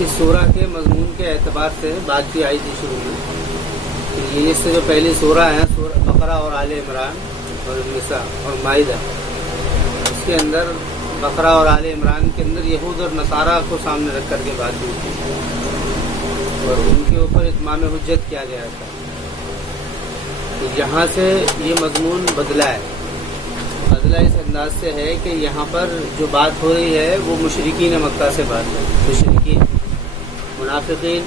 اس سورہ کے مضمون کے اعتبار سے بات بھی آئی تھی شروع میں کہ یہ اس سے جو پہلی سورہ ہیں سورہ بقرہ اور آل عمران اور نساء اور مائدہ، اس کے اندر بقرہ اور آل عمران کے اندر یہود اور نصارہ کو سامنے رکھ کر کے بات ہوئی تھی اور ان کے اوپر اتمام حجت کیا گیا تھا. یہاں سے یہ مضمون بدلا ہے. بدلا اس انداز سے ہے کہ یہاں پر جو بات ہو رہی ہے وہ مشرکین مکہ سے بات ہے. مشرکین، منافقین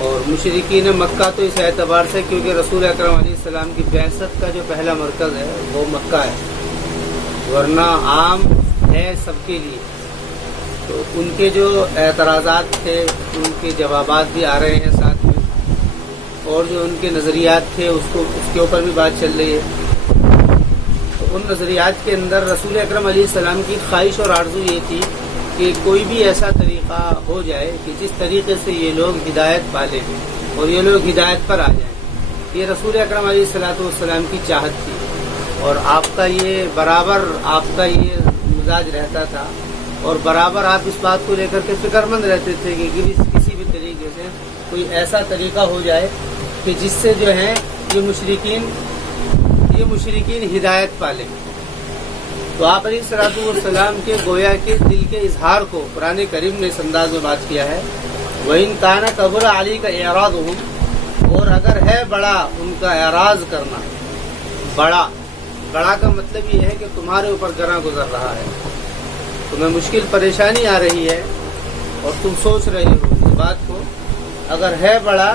اور مشرکین مکہ تو اس اعتبار سے کیونکہ رسول اکرم علیہ السلام کی بعثت کا جو پہلا مرکز ہے وہ مکہ ہے، ورنہ عام ہے سب کے لیے. تو ان کے جو اعتراضات تھے ان کے جوابات بھی آ رہے ہیں ساتھ میں، اور جو ان کے نظریات تھے اس کے اوپر بھی بات چل رہی ہے. تو ان نظریات کے اندر رسول اکرم علیہ السلام کی خواہش اور آرزو یہ تھی کہ کوئی بھی ایسا طریقہ ہو جائے کہ جس طریقے سے یہ لوگ ہدایت پالیں اور یہ لوگ ہدایت پر آ جائیں. یہ رسول اکرم علیہ السلام کی چاہت تھی اور آپ کا یہ برابر آپ کا یہ مزاج رہتا تھا اور برابر آپ اس بات کو لے کر کے فکر مند رہتے تھے کہ کسی بھی طریقے سے کوئی ایسا طریقہ ہو جائے کہ جس سے جو ہے یہ مشرکین ہدایت پالیں. تو آپ علیہ الصلوۃ والسلام کے گویا کے دل کے اظہار کو قرآن کریم نے اس انداز میں بات کیا ہے. وَإِن كَانَ كَبُرَ عَلَيْكَ إِعْرَاضُهُمْ، اور اگر ہے بڑا ان کا اعراض کرنا، بڑا کا مطلب یہ ہے کہ تمہارے اوپر گراں گزر رہا ہے، تمہیں مشکل پریشانی آ رہی ہے اور تم سوچ رہے ہو اس بات کو، اگر ہے بڑا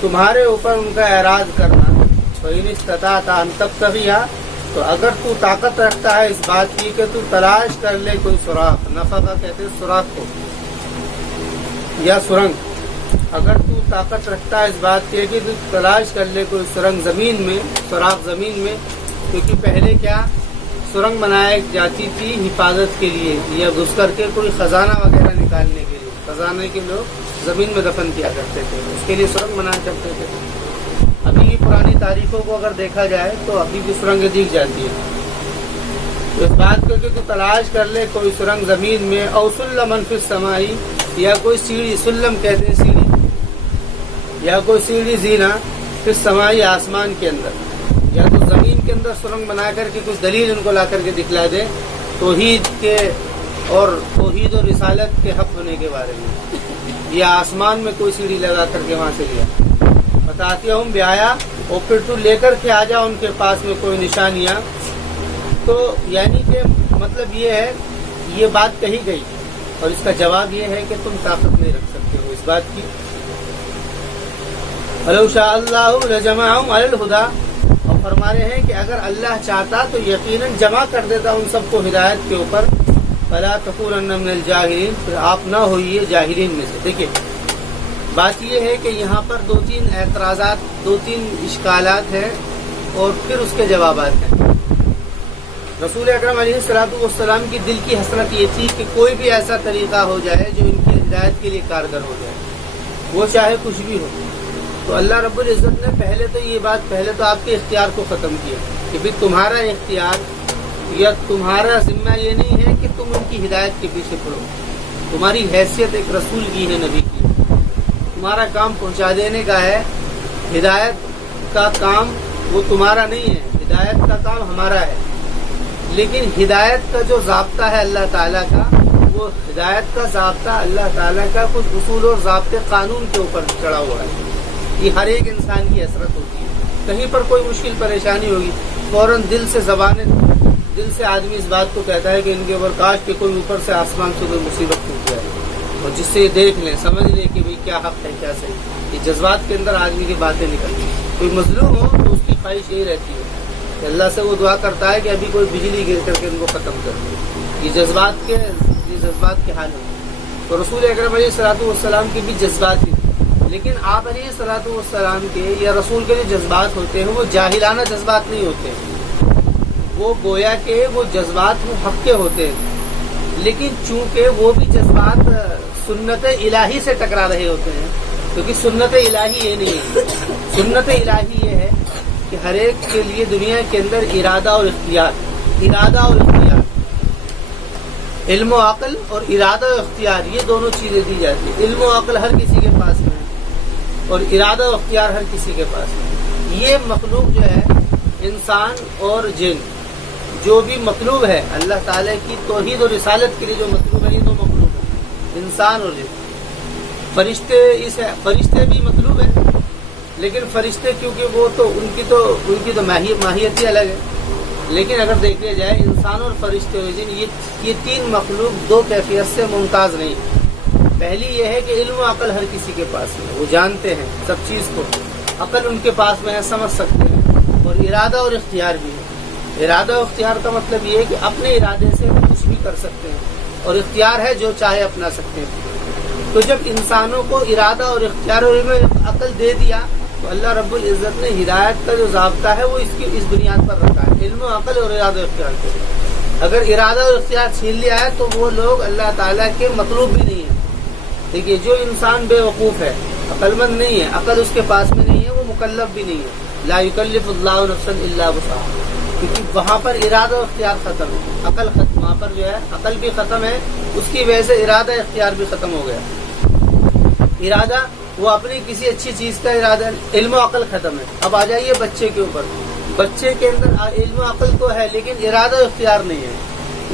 تمہارے اوپر ان کا اعراض کرنا، فَإِنِ اسْتَطَعْتَ أَن تَبْتَغِيَ، تو اگر تو طاقت رکھتا ہے اس بات کی کہ تو تلاش کر لے کوئی سوراخ، نفقہ کہتے ہیں سوراخ کو یا سرنگ، اگر تو طاقت رکھتا ہے اس بات کی کہ تو تلاش کر لے کوئی سرنگ زمین میں، سوراخ زمین میں، کیونکہ پہلے کیا سرنگ بنائی جاتی تھی حفاظت کے لیے یا گھس کر کے کوئی خزانہ وغیرہ نکالنے کے لیے، خزانے کے لوگ زمین میں دفن کیا کرتے تھے، اس کے لیے سرنگ بنایا کرتے تھے. ابھی کی پرانی تاریخوں کو اگر دیکھا جائے تو ابھی بھی سرنگیں دکھ جاتی ہیں. تو اس بات کو کہ تو تلاش کر لے کوئی سرنگ زمین میں، او سلمًا فی السماء، یا کوئی سیڑھی، سلم کہتے ہیں سیڑھی، یا کوئی سیڑھی زینہ فی السماء، آسمان کے اندر، یا تو زمین کے اندر سرنگ بنا کر کے کچھ دلیل ان کو لا کر کے دکھلا دے توحید کے اور رسالت کے حق ہونے کے بارے میں، یا آسمان میں کوئی سیڑھی لگا کر کے وہاں سے لیا بتاتی ہوں بیایا، اور پھر تو لے کر کے آ جا ان کے پاس میں کوئی نشانیاں. تو یعنی کہ مطلب یہ ہے یہ بات کہی گئی اور اس کا جواب یہ ہے کہ تم طاقت نہیں رکھ سکتے ہو اس بات کی. وَلَوْ شَاءَ اللَّهُ لَجَمَعَهُمْ عَلَى الْهُدَىٰ، اور فرما رہے ہیں کہ اگر اللہ چاہتا تو یقیناً جمع کر دیتا ان سب کو ہدایت کے اوپر. فَلَا تَكُونَنَّ مِنَ الْجَاهِلِينَ، پھر آپ نہ ہوئیے جاہلین میں سے. دیکھیے بات یہ ہے کہ یہاں پر دو تین اعتراضات، دو تین اشکالات ہیں اور پھر اس کے جوابات ہیں. رسول اکرم علیہ الصلوۃ والسلام کی دل کی حسرت یہ تھی کہ کوئی بھی ایسا طریقہ ہو جائے جو ان کی ہدایت کے لیے کارگر ہو جائے، وہ چاہے کچھ بھی ہو. تو اللہ رب العزت نے پہلے تو آپ کے اختیار کو ختم کیا کہ پھر تمہارا اختیار یا تمہارا ذمہ یہ نہیں ہے کہ تم ان کی ہدایت کے پیچھے پڑو. تمہاری حیثیت ایک رسول کی ہے، نبی کی، تمہارا کام پہنچا دینے کا ہے. ہدایت کا کام وہ تمہارا نہیں ہے، ہدایت کا کام ہمارا ہے. لیکن ہدایت کا جو ضابطہ ہے اللہ تعالیٰ کا، وہ ہدایت کا ضابطہ اللہ تعالیٰ کا کچھ اصول اور ضابطے قانون کے اوپر چڑھا ہوا ہے. یہ ہر ایک انسان کی حسرت ہوتی ہے. کہیں پر کوئی مشکل پریشانی ہوگی فوراً دل سے آدمی اس بات کو کہتا ہے کہ ان کے اوپر کاش کہ کوئی اوپر سے آسمان سے کوئی مصیبت ٹوٹ جائے اور جس سے دیکھ لیں، سمجھ لیں کہ بھئی کیا حق ہے کیا صحیح. یہ جذبات کے اندر آدمی کی باتیں نکلتی ہیں. کوئی مظلوم ہو تو اس کی خواہش یہی رہتی ہے کہ اللہ سے وہ دعا کرتا ہے کہ ابھی کوئی بجلی گر کر کے ان کو ختم کر دے. یہ جذبات کے حال ہیں. تو رسول اکرم علیہ الصلوۃ والسلام کے بھی جذبات ہی، لیکن آپ علیہ الصلوۃ والسلام کے یا رسول کے جو جذبات ہوتے ہیں وہ جاہلانہ جذبات نہیں ہوتے ہیں. وہ گویا کہ وہ جذبات وہ حق کے ہوتے ہیں، لیکن چونکہ وہ بھی جذبات سنت الہی سے ٹکرا رہے ہوتے ہیں، کیونکہ سنت الہی یہ نہیں ہے. سنت الہی یہ ہے کہ ہر ایک کے لیے دنیا کے اندر ارادہ اور اختیار. علم و عقل اور ارادہ و اختیار یہ دونوں چیزیں دی جاتی ہیں. علم و عقل ہر کسی کے پاس میں ہے اور ارادہ و اختیار ہر کسی کے پاس میں ہے. یہ مخلوق جو ہے انسان اور جن جو بھی مطلوب ہے اللہ تعالیٰ کی توحید اور رسالت کے لیے جو مطلوب ہے یہ دو مخلوق ہے انسان اور جن. فرشتے بھی مطلوب ہیں لیکن فرشتے کیونکہ وہ تو ان کی تو ماہیت ہی الگ ہے. لیکن اگر دیکھا جائے انسان اور فرشتے اور جن یہ تین مخلوق دو کیفیت سے ممتاز نہیں. پہلی یہ ہے کہ علم و عقل ہر کسی کے پاس ہے, وہ جانتے ہیں سب چیز کو, عقل ان کے پاس میں ہے, سمجھ سکتے ہیں, اور ارادہ اور اختیار بھی ہے. ارادہ و اختیار کا مطلب یہ ہے کہ اپنے ارادے سے وہ کچھ بھی کر سکتے ہیں اور اختیار ہے جو چاہے اپنا سکتے ہیں. تو جب انسانوں کو ارادہ اور اختیار اور علم و عقل دے دیا تو اللہ رب العزت نے ہدایت کا جو ضابطہ ہے وہ اس بنیاد پر رکھا ہے, علم و عقل اور ارادہ و اختیار کو. اگر ارادہ اور اختیار چھین لیا ہے تو وہ لوگ اللہ تعالیٰ کے مطلوب بھی نہیں ہیں. دیکھیے جو انسان بے وقوف ہے, عقل مند نہیں ہے, عقل اس کے پاس میں نہیں ہے, وہ مکلف بھی نہیں ہے. لا یکلف اللہ نفسا الا وسعها, کیونکہ وہاں پر ارادہ و اختیار ختم ہے, عقل ختم, وہاں پر جو ہے عقل بھی ختم ہے, اس کی وجہ سے ارادہ اختیار بھی ختم ہو گیا. ارادہ وہ اپنی کسی اچھی چیز کا ارادہ, علم و عقل ختم ہے. اب آ جائیے بچے کے اوپر. بچے کے اندر علم و عقل تو ہے لیکن ارادہ و اختیار نہیں ہے,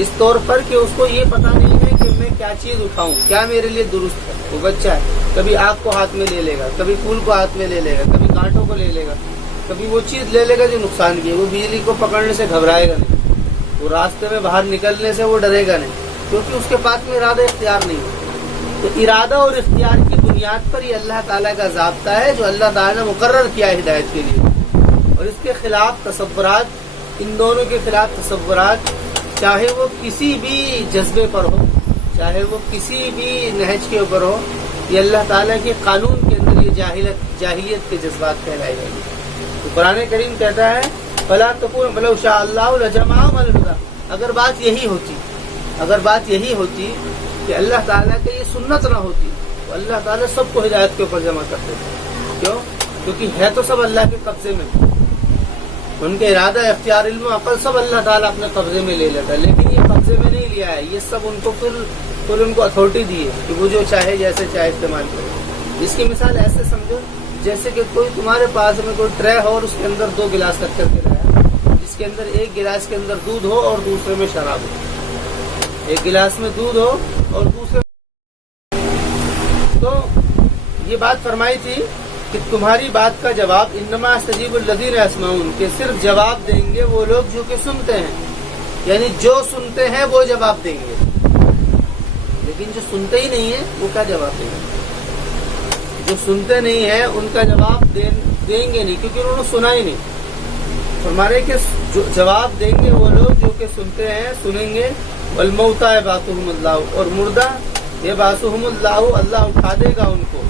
اس طور پر کہ اس کو یہ پتہ نہیں ہے کہ میں کیا چیز اٹھاؤں, کیا میرے لیے درست ہے. وہ بچہ ہے, کبھی آگ کو ہاتھ میں لے لے گا, کبھی پھول کو ہاتھ میں لے لے گا, کبھی کانٹوں کو لے لے گا, کبھی وہ چیز لے لے گا جو نقصان کی ہے. وہ بجلی کو پکڑنے سے گھبرائے گا نہیں, وہ راستے میں باہر نکلنے سے وہ ڈرے گا نہیں, کیونکہ اس کے پاس میں ارادہ اختیار نہیں ہے. تو ارادہ اور اختیار کی بنیاد پر یہ اللہ تعالیٰ کا ضابطہ ہے جو اللہ تعالیٰ نے مقرر کیا ہے ہدایت کے لیے. اور اس کے خلاف تصورات, ان دونوں کے خلاف تصورات, چاہے وہ کسی بھی جذبے پر ہو, چاہے وہ کسی بھی نہج کے اوپر ہو, یہ اللہ تعالیٰ کے قانون کے اندر یہ جاہلیت کے جذبات کہلائے جائیں گے. تو قرآن کریم کہتا ہے فلا تکون ولو شاء اللہ لجمعهم علی الہدی. اگر بات یہی ہوتی کہ اللہ تعالیٰ کی یہ سنت نہ ہوتی تو اللہ تعالیٰ سب کو ہدایت کے اوپر جمع کرتے تھے. کیوں؟ کیونکہ ہے تو سب اللہ کے قبضے میں, ان کے ارادہ اختیار علم و عقل سب اللہ تعالیٰ اپنے قبضے میں لے لیتا ہے. لیکن یہ قبضے میں نہیں لیا ہے, یہ سب ان کو پھر ان کو اتھارٹی دی ہے کہ وہ جو چاہے جیسے چاہے استعمال کرے. اس کی مثال ایسے سمجھو جیسے کہ کوئی تمہارے پاس میں کوئی ٹرے ہو اور اس کے اندر 2 گلاس رکھ کر کے لایا, جس کے اندر ایک گلاس کے اندر دودھ ہو اور دوسرے میں شراب ہو. ایک گلاس میں دودھ ہو اور دوسرے. تو یہ بات فرمائی تھی کہ تمہاری بات کا جواب انما استجیب الذین یسمعون, کہ صرف جواب دیں گے وہ لوگ جو کہ سنتے ہیں, یعنی جو سنتے ہیں وہ جواب دیں گے. لیکن جو سنتے ہی نہیں ہیں وہ کیا جواب دیں گے؟ جو سنتے نہیں ہیں ان کا جواب دیں گے نہیں, کیونکہ انہوں نے سنا ہی نہیں. فرمانے کہ جواب دیں گے وہ لوگ جو کہ سنتے ہیں, سنیں گے. والموتى یبعثهم اللہ, اور مردہ یبعثهم اللہ, اللہ اٹھا دے گا ان کو.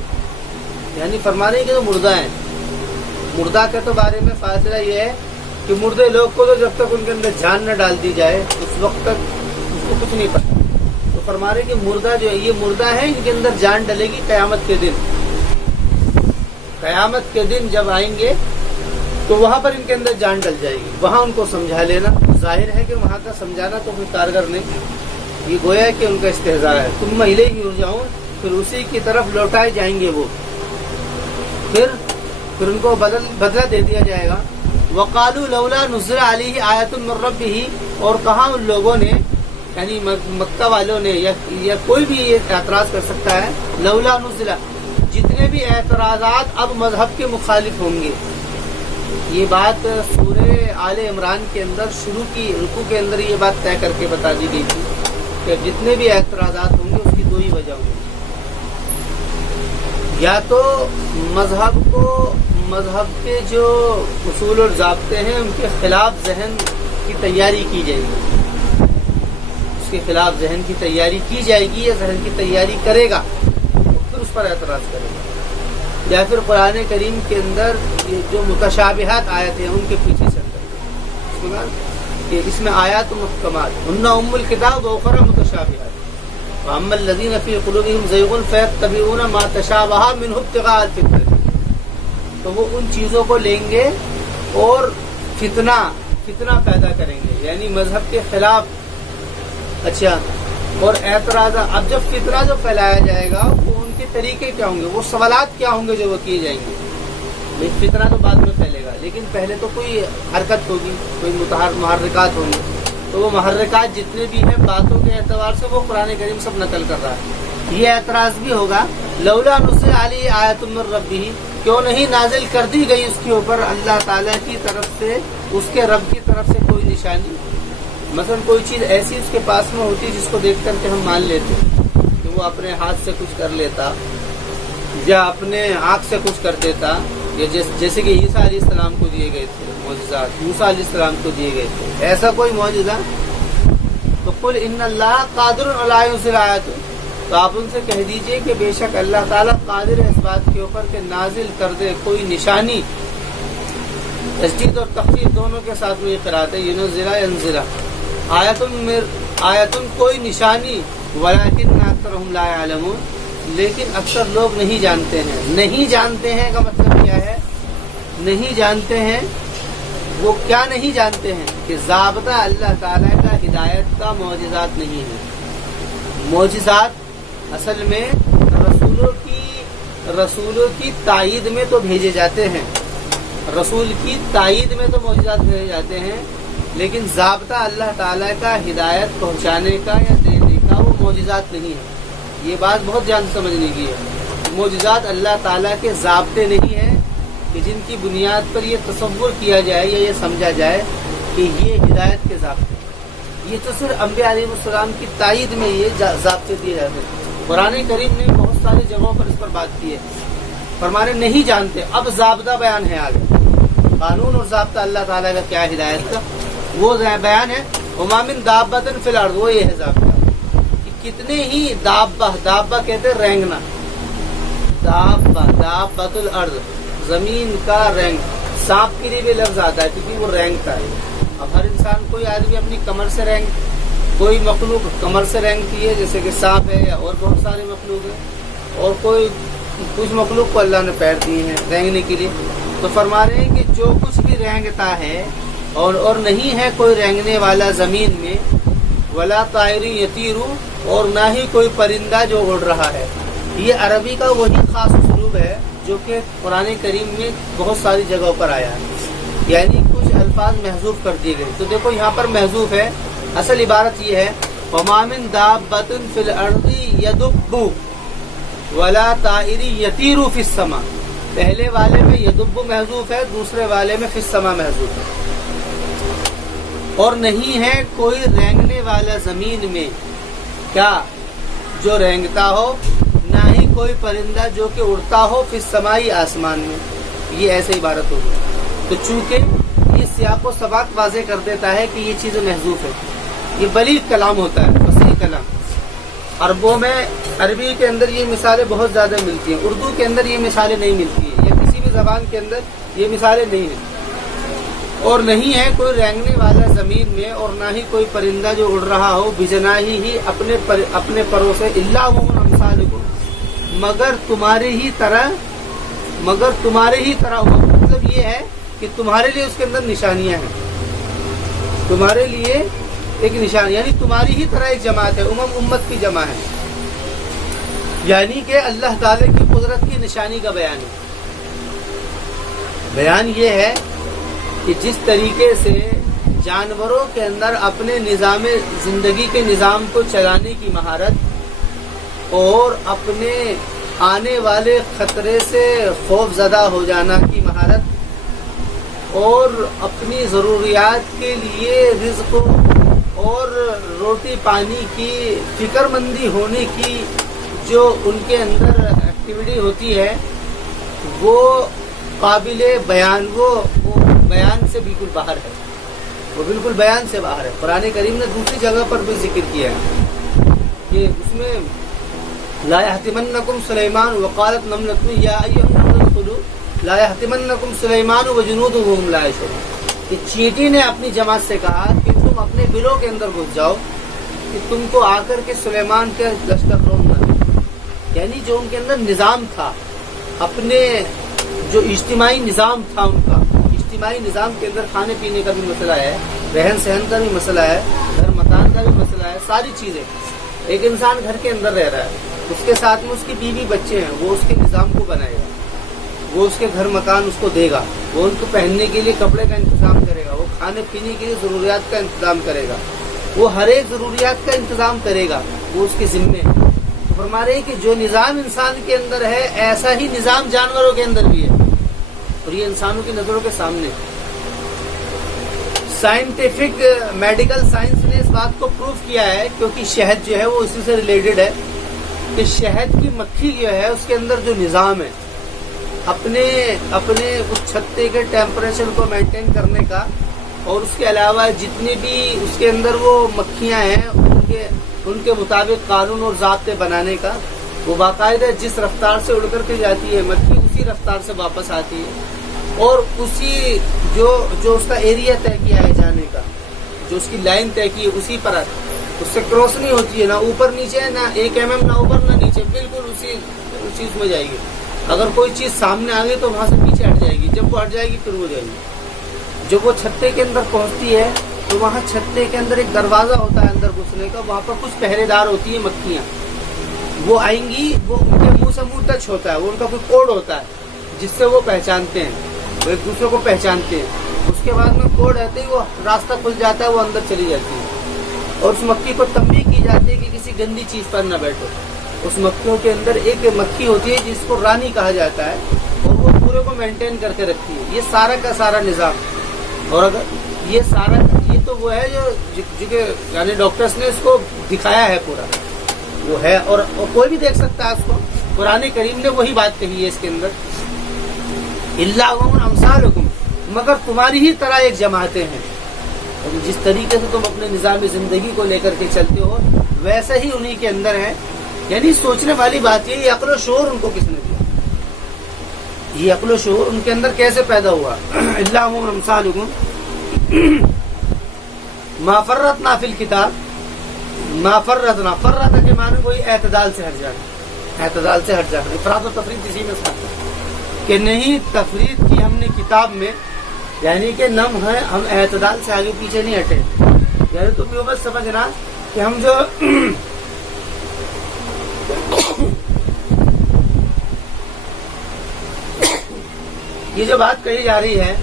یعنی فرمانے کہ جو مردہ ہیں, مردہ کے تو بارے میں فاصلہ یہ ہے کہ مردے لوگ کو تو جب تک ان کے اندر جان نہ ڈال دی جائے اس وقت تک اس کو کچھ نہیں پتا. تو فرمانے کہ مردہ جو ہے یہ مردہ ہے, ان کے اندر جان ڈلے گی قیامت کے دن. قیامت کے دن جب آئیں گے تو وہاں پر ان کے اندر جان ڈل جائے گی, وہاں ان کو سمجھا لینا. ظاہر ہے کہ وہاں کا سمجھانا تو کوئی کارگر نہیں, یہ گویا کہ ان کا استہزاء ہے. تم مہیلے ہی یرجعون, پھر اسی کی طرف لوٹائے جائیں گے وہ, پھر ان کو بدلہ دے دیا جائے گا. وقالوا لولا نزل علیہ آیۃ من ربہ, اور کہا ان لوگوں نے یعنی مکہ والوں نے یا کوئی بھی یہ اعتراض کر سکتا ہے, لولا نزل, جتنے بھی اعتراضات اب مذہب کے مخالف ہوں گے. یہ بات سورہ آل عمران کے اندر شروع کی رکوع کے اندر یہ بات طے کر کے بتا دی گئی تھی کہ جتنے بھی اعتراضات ہوں گے اس کی 2 ہی وجہ ہوں گی. یا تو مذہب کے جو اصول اور ضابطے ہیں ان کے خلاف ذہن کی تیاری کی جائے گی, اس کے خلاف ذہن کی تیاری کی جائے گی, یا ذہن کی تیاری کرے گا پھر اس پر اعتراض کرے گا. یا پھر قرآن کریم کے اندر یہ جو متشابہات آیت ہیں ان کے پیچھے چل رہے ہیں کہ اس میں آیات محکمات ہن ام الکتاب واخر متشابہات واما الذین فی قلوبہم زیغ فیتبعون ما تشابہ منہ ابتغاء الفتنہ. تو وہ ان چیزوں کو لیں گے اور فتنہ پیدا کریں گے, یعنی مذہب کے خلاف. اچھا اور اعتراض. اب جب فتنہ جو پھیلایا جائے گا وہ ان کے طریقے کیا ہوں گے, وہ سوالات کیا ہوں گے جو وہ کیے جائیں گے. فتنہ تو بعد میں پھیلے گا, لیکن پہلے تو کوئی حرکت ہوگی, کوئی محرکات ہوں گے. تو وہ محرکات جتنے بھی ہیں باتوں کے اعتبار سے وہ قرآن کریم سب نقل کر رہا ہے. یہ اعتراض بھی ہوگا, لولا نزل علی آیۃ من ربہ, کیوں نہیں نازل کر دی گئی اس کے اوپر اللہ تعالیٰ کی طرف سے, اس کے رب کی طرف سے کوئی نشانی. مثلا کوئی چیز ایسی اس کے پاس میں ہوتی جس کو دیکھ کر کے ہم مان لیتے کہ وہ اپنے ہاتھ سے کچھ کر لیتا یا اپنے آنکھ سے کچھ کر دیتا, یا جیسے کہ عیسیٰ علیہ السلام کو دیے گئے تھے معجزات, موسیٰ علیہ السلام کو دیے گئے تھے, ایسا کوئی معجزہ. تو قل ان اللہ قادر علی ان ینزل آیۃ, تو آپ ان سے کہہ دیجئے کہ بے شک اللہ تعالیٰ قادر ہے اس بات کے اوپر کہ نازل کر دے کوئی نشانی. تشدید اور تخفیف دونوں کے ساتھ میں یہ قرات ہے, ینزل آیتن کوئی نشانی, ولکن اکثرهم لا یعلمون, لیکن اکثر لوگ نہیں جانتے ہیں. نہیں جانتے ہیں کا مطلب کیا ہے؟ نہیں جانتے ہیں, وہ کیا نہیں جانتے ہیں کہ ضابطہ اللہ تعالیٰ کا ہدایت کا معجزات نہیں ہے. معجزات اصل میں رسولوں کی تائید میں تو بھیجے جاتے ہیں, رسول کی تائید میں تو معجزات بھیجے جاتے ہیں, لیکن ضابطہ اللہ تعالیٰ کا ہدایت پہنچانے کا یا دینے کا وہ معجزات نہیں ہے. یہ بات بہت جان سمجھنے کی ہے. معجزات اللہ تعالیٰ کے ضابطے نہیں ہیں کہ جن کی بنیاد پر یہ تصور کیا جائے یا یہ سمجھا جائے کہ یہ ہدایت کے ضابطے. یہ تو صرف انبیاء علیہ السلام کی تائید میں یہ ضابطے دیے جاتے ہیں. قرآن کریم نے بہت ساری جگہوں پر اس پر بات کی ہے. فرمانے نہیں جانتے, اب ضابطہ بیان ہے آگے. قانون اور ضابطہ اللہ تعالیٰ کا کیا ہدایت کا وہ بیان ہے. وما من دابۃ فی الارض, وہ یہ ہے ضابطہ کہ کتنے ہی دابہ کہتے ہیں رینگنا, دابۃ الارض زمین کا رینگ. سانپ کے لیے بھی لفظ آتا ہے کیونکہ وہ رینگتا ہے. اب ہر انسان, کوئی آدمی اپنی کمر سے رینگ, کوئی مخلوق کمر سے رینگتی ہے جیسے کہ سانپ ہے یا اور بہت سارے مخلوق ہیں, اور کوئی کچھ مخلوق کو اللہ نے پیر دیے ہیں رینگنے کے لیے. تو فرما رہے ہیں کہ جو کچھ بھی رینگتا ہے اور نہیں ہے کوئی رینگنے والا زمین میں, ولا طائر یطیر, اور نہ ہی کوئی پرندہ جو اڑ رہا ہے. یہ عربی کا وہی خاص اسلوب ہے جو کہ قرآن کریم میں بہت ساری جگہوں پر آیا ہے, یعنی کچھ الفاظ محذوف کر دیے گئے. تو دیکھو یہاں پر محذوف ہے, اصل عبارت یہ ہے وما من دابۃ فی الارض یدب ولا طائر یطیر فی السماء. پہلے والے میں یدب محذوف ہے, دوسرے والے میں فی السماء محذوف ہے. اور نہیں ہے کوئی رینگنے والا زمین میں کیا جو رینگتا ہو, نہ ہی کوئی پرندہ جو کہ اڑتا ہو فی السماء آسمان میں. یہ ایسے عبارت ہوگی. تو چونکہ یہ سیاق و سباق واضح کر دیتا ہے کہ یہ چیز محذوف ہے. یہ بلیغ کلام ہوتا ہے, فصیح کلام. عربوں میں, عربی کے اندر یہ مثالیں بہت زیادہ ملتی ہیں, اردو کے اندر یہ مثالیں نہیں ملتی ہیں, یا کسی بھی زبان کے اندر یہ مثالیں نہیں ہیں. اور نہیں ہے کوئی رینگنے والا زمین میں, اور نہ ہی کوئی پرندہ جو اڑ رہا ہو بجناحی ہی اپنے پروں سے, الا هم امثالکم, مگر تمہارے ہی طرح ہو. مطلب یہ ہے کہ تمہارے لیے اس کے اندر نشانیاں ہیں, تمہارے لیے ایک نشانی, یعنی تمہاری ہی طرح ایک جماعت ہے, امت کی جمع ہے. یعنی کہ اللہ تعالی کی قدرت کی نشانی کا بیان ہے. بیان یہ ہے کہ جس طریقے سے جانوروں کے اندر اپنے نظام زندگی کے نظام کو چلانے کی مہارت اور اپنے آنے والے خطرے سے خوف زدہ ہو جانا کی مہارت اور اپنی ضروریات کے لیے رزق اور روٹی پانی کی فکر مندی ہونے کی جو ان کے اندر ایکٹیویٹی ہوتی ہے وہ قابل بیان, وہ بیان سے بالکل باہر ہے, وہ بالکل بیان سے باہر ہے. قرآن کریم نے دوسری جگہ پر بھی ذکر کیا ہے کہ اس میں لا يحتمنکم سلیمان وقالت نملۃ یا ایھا النمل ادخلوا لا يحتمنکم سلیمان وجنودہ وهم لا يشعرون. کہ چیٹی نے اپنی جماعت سے کہا کہ تم اپنے بلوں کے اندر گھس جاؤ کہ تم کو آ کر کے سلیمان کے لشکر روم نہ دے. یعنی جو ان کے اندر نظام تھا, اپنے جو اجتماعی نظام تھا ان کا, اجتماعی نظام کے اندر کھانے پینے کا بھی مسئلہ ہے, رہن سہن کا بھی مسئلہ ہے, گھر مکان کا بھی مسئلہ ہے, ساری چیزیں. ایک انسان گھر کے اندر رہ رہا ہے، اس کے ساتھ میں اس کی بیوی بچے ہیں، وہ اس کے نظام کو بنائے گا، وہ اس کے گھر مکان اس کو دے گا، وہ ان کو پہننے کے لیے کپڑے کا انتظام کرے گا، وہ کھانے پینے کے لیے ضروریات کا انتظام کرے گا، وہ ہر ایک ضروریات کا انتظام کرے گا، وہ اس کے ذمے ہے۔ تو فرما رہے ہیں کہ جو نظام انسان کے اندر ہے ایسا ہی نظام جانوروں کے اندر بھی ہے، اور یہ انسانوں کی نظروں کے سامنے۔ سائنٹیفک میڈیکل سائنس نے اس بات کو پروف کیا ہے، کیونکہ شہد جو ہے وہ اسی سے ریلیٹڈ ہے، کہ شہد کی مکھی جو ہے اس کے اندر جو نظام ہے اپنے اس چھتے کے ٹیمپریچر کو مینٹین کرنے کا، اور اس کے علاوہ جتنی بھی اس کے اندر وہ مکھیاں ہیں ان کے مطابق قانون اور ضابطے بنانے کا، وہ باقاعدہ جس رفتار سے اڑ کر کے جاتی ہے مکھی اسی رفتار سے واپس آتی ہے، اور اسی جو اس کا ایریا طے کیا ہے جانے کا، جو اس کی لائن طے کی ہے اسی پر اس سے کراس نہیں ہوتی ہے، نہ اوپر نیچے، نہ 1 mm نہ اوپر نہ نیچے، بالکل اسی چیز میں جائے گی۔ اگر کوئی چیز سامنے آ گئی تو وہاں سے پیچھے ہٹ جائے گی، جب وہ ہٹ جائے گی پھر وہ جائے گی۔ جب وہ چھتے کے اندر پہنچتی ہے تو وہاں چھتے کے اندر ایک دروازہ ہوتا ہے اندر گھسنے کا، وہاں پر کچھ پہرے دار ہوتی ہیں مکھیاں، وہ آئیں گی، وہ ان کے منہ سے منہ ٹچ ہوتا ہے، وہ ان کا کوئی کوڈ ہوتا ہے جس سے وہ پہچانتے ہیں، وہ ایک دوسرے کو پہچانتے ہیں۔ اس کے بعد میں کوڈ رہتے ہی وہ راستہ کھل جاتا ہے، وہ اندر چلی جاتی ہے، اور اس مکھی کو تنبیہ کی جاتی ہے کہ کسی گندی چیز پر نہ بیٹھو۔ اس مکھیوں کے اندر ایک مکھی ہوتی ہے جس کو رانی کہا جاتا ہے، اور وہ پورے کو مینٹین کر کے رکھتی ہے۔ یہ سارا کا سارا نظام، اور اگر یہ تو وہ ہے جو یعنی ڈاکٹرز نے اس کو دکھایا ہے پورا، وہ ہے، اور کوئی بھی دیکھ سکتا ہے اس کو۔ قرآن کریم نے وہی بات کہی ہے اس کے اندر، الا امثالکم، مگر تمہاری ہی طرح ایک جماعتیں ہیں، جس طریقے سے تم اپنے نظام زندگی کو لے کر کے چلتے ہو ویسے ہی انہی کے اندر ہے۔ یعنی سوچنے والی بات یہ عقل و شعور ان کو کس نے دیا، یہ عقل و شعور ان کے اندر کیسے پیدا ہوا؟ الا امثالکم ما فرطنا فی الکتاب، ما فرطنا، فرط کے معنی کوئی اعتدال سے ہٹ جانا، اعتدال سے ہٹ جانا، افراط و تفریط اسی میں ساتھ کہ نہیں تفریط کی ہم نے کتاب میں، یعنی کہ نم ہے ہم اعتدال سے آگے پیچھے نہیں ہٹے۔ یعنی تم یہ بس سمجھنا کہ ہم جو یہ جو بات کہی جا رہی ہے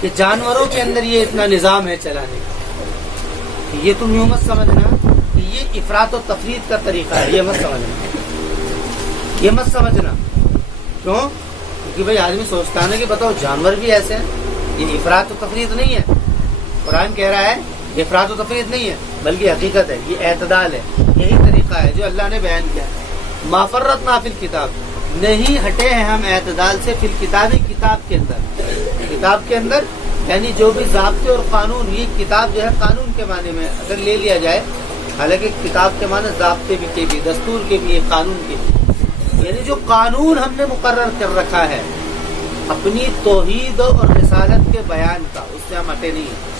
کہ جانوروں کے اندر یہ اتنا نظام ہے چلانے کا، یہ تم یوں مت سمجھنا کہ یہ افراط و تفریط کا طریقہ ہے، یہ مت سمجھنا، یہ مت سمجھنا۔ کیوں؟ کیونکہ بھائی آدمی سوچتا ہے نا کہ بتاؤ جانور بھی ایسے ہیں، یہ افراط و تفریط نہیں ہے۔ قرآن کہہ رہا ہے یہ افراط و تفریط نہیں ہے بلکہ حقیقت ہے، یہ اعتدال ہے، یہی طریقہ ہے جو اللہ نے بیان کیا۔ ما فرطنا فی الکتاب، نہیں ہٹے ہیں ہم اعتدال سے، فی الکتاب، کتاب کے اندر، کتاب کے اندر یعنی جو بھی ضابطے اور قانون، یہ کتاب جو ہے قانون کے معنی میں اگر لے لیا جائے، حالانکہ کتاب کے معنی ضابطے کے بھی، دستور کے بھی، قانون کے بھی، یعنی جو قانون ہم نے مقرر کر رکھا ہے اپنی توحید اور رسالت کے بیان کا، اس سے ہم ہٹے نہیں ہیں۔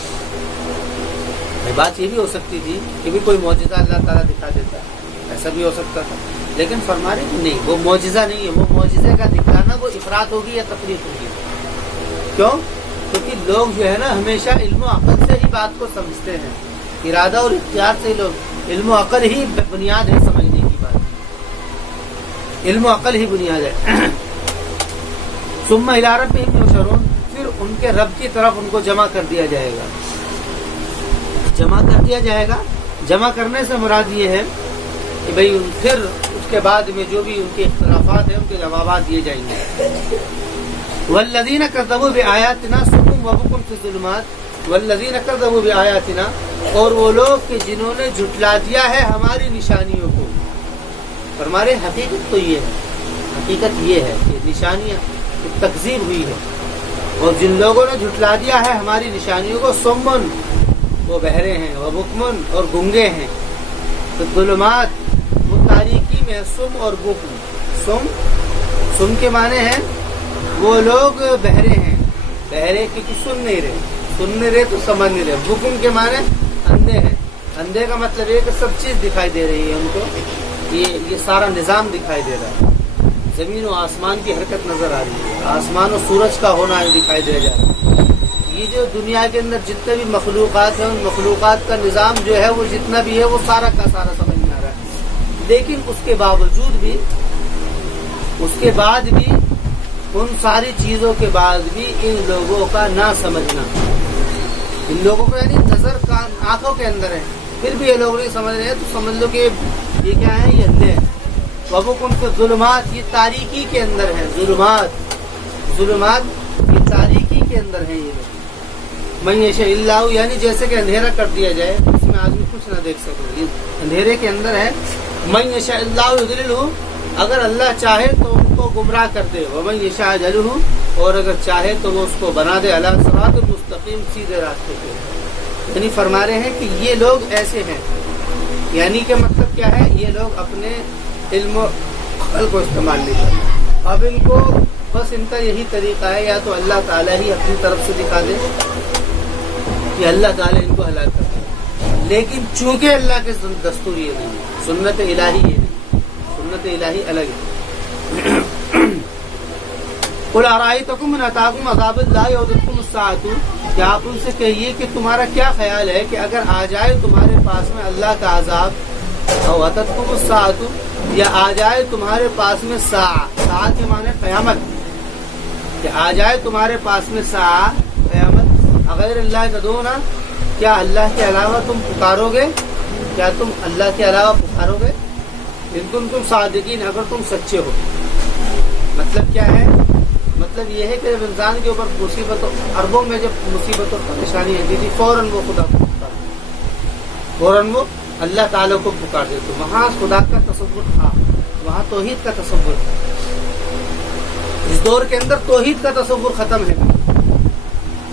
بات یہ بھی ہو سکتی تھی کہ بھی کوئی معجزہ اللہ تعالیٰ دکھا دیتا ہے، ایسا بھی ہو سکتا تھا، لیکن فرما رہے کہ نہیں، وہ معجزہ نہیں ہے، وہ معجزے کا دکھانا وہ افراط ہوگی یا تفریط ہوگی۔ کیوں؟ کیونکہ لوگ جو ہے نا ہمیشہ علم و عقل سے ہی بات کو سمجھتے ہیں، ارادہ اور اختیار سے لوگ، علم و عقل ہی بنیاد ہے سمجھنے کی بات، علم و عقل ہی بنیاد ہے۔ ثم الی ربہم یحشرون، پھر ان کے رب کی طرف ان کو جمع کر دیا جائے گا، جمع کر دیا جائے گا۔ جمع کرنے سے مراد یہ ہے کہ بھئی پھر اس کے بعد میں جو بھی ان کے اختلافات ہیں ان کے جوابات دیے جائیں گے۔ والذین کذبوا بآیاتنا صم وبکم فی الظلمات، والذین کذبوا بآیاتنا، اور وہ لوگ کہ جنہوں نے جھٹلا دیا ہے ہماری نشانیوں کو۔ ہمارے حقیقت تو یہ ہے، حقیقت یہ ہے کہ نشانیاں تکذیب ہوئی ہے، اور جن لوگوں نے جھٹلا دیا ہے ہماری نشانیوں کو، سمن، وہ بہرے ہیں، وہ بکمن، اور گنگے ہیں، تو ظلمات، وہ تاریکی میں، سم اور بکم، سم کے معنی ہیں وہ لوگ بہرے ہیں، بہرے کیونکہ سن نہیں رہے تو سمجھ نہیں رہے، بکم کے معنی اندھے ہیں، اندھے کا مطلب یہ کہ سب چیز دکھائی دے رہی ہے ان کو، یہ سارا نظام دکھائی دے رہا ہے، زمین و آسمان کی حرکت نظر آ رہی ہے، آسمان و سورج کا ہونا دکھائی دے جا رہا ہے، یہ جو دنیا کے اندر جتنے بھی مخلوقات ہیں ان مخلوقات کا نظام جو ہے وہ جتنا بھی ہے وہ سارا کا سارا سمجھ میں آ رہا ہے، لیکن اس کے باوجود بھی ان ساری چیزوں کے بعد بھی ان لوگوں کا نہ سمجھنا، ان لوگوں کو یعنی نظر کا آنکھوں کے اندر ہے، پھر بھی یہ لوگ نہیں سمجھ رہے ہیں، تو سمجھ لو کہ یہ کیا ہے، یہ اندھے ہیں۔ وَبُكُمْ فِي الظُّلُمَاتِ، یہ تاریکی کے اندر ہے، ظلمات یہ تاریکی کے اندر ہے یہ لوگ۔ مَن يَشَإِ اللَّهُ، یعنی جیسے کہ اندھیرا کر دیا جائے اس میں آدمی کچھ نہ دیکھ سکے، یہ اندھیرے کے اندر ہے۔ مَن يَشَإِ اللَّهُ يُضْلِلْهُ، اگر اللہ چاہے تو ان کو گمراہ کر دے، وَمَن يَشَأْ يَجْعَلْهُ، اور اگر چاہے تو وہ اس کو بنا دے عَلَىٰ صِرَاطٍ مستقیم، سیدھے راستے پہ۔ یعنی فرما رہے ہیں کہ یہ لوگ ایسے ہیں، یعنی کہ مطلب کیا ہے، یہ لوگ اپنے علم و عقل کو استعمال نہیں کرتے۔ اب ان کو بس ان کا یہی طریقہ ہے، یا تو اللہ تعالیٰ ہی اپنی طرف سے دکھا دے کہ اللہ تعالیٰ ان کو ہلاک کر دے، لیکن چونکہ اللہ کے دستور یہ نہیں، سنت الہی یہ نہیں، سنت الہی الگ ہے۔ قُلْ أَرَأَيْتَكُمْ إِنْ أَتَاكُمْ عَذَابُ اللَّهِ وَأَتَتْكُمُ السَّاعَةُ، کیا آپ ان سے کہیے کہ تمہارا کیا خیال ہے کہ اگر آ جائے تمہارے پاس میں اللہ کا عذاب، اور وَأَتَتْكُمُ السَّاعَةُ، یا آ جائے تمہارے پاس میں ساعہ کے معنی قیامت، کہ آ جائے تمہارے پاس میں ساعہ قیامت، غیر اللہ تدعون، کیا اللہ کے علاوہ تم پکارو گے، کیا تم اللہ کے علاوہ پکارو گے، ان کنتم صادقین، اگر تم سچے ہو۔ مطلب کیا ہے، مطلب یہ ہے کہ جب انسان کے اوپر مصیبت، عربوں میں جب مصیبت اور پریشانی آتی تھی فوراً وہ خدا کو پکار، فوراً وہ اللہ تعالیٰ کو پکار دیتے، وہاں خدا کا تصور تھا، وہاں توحید کا تصور تھا۔ اس دور کے اندر توحید کا تصور ختم ہے،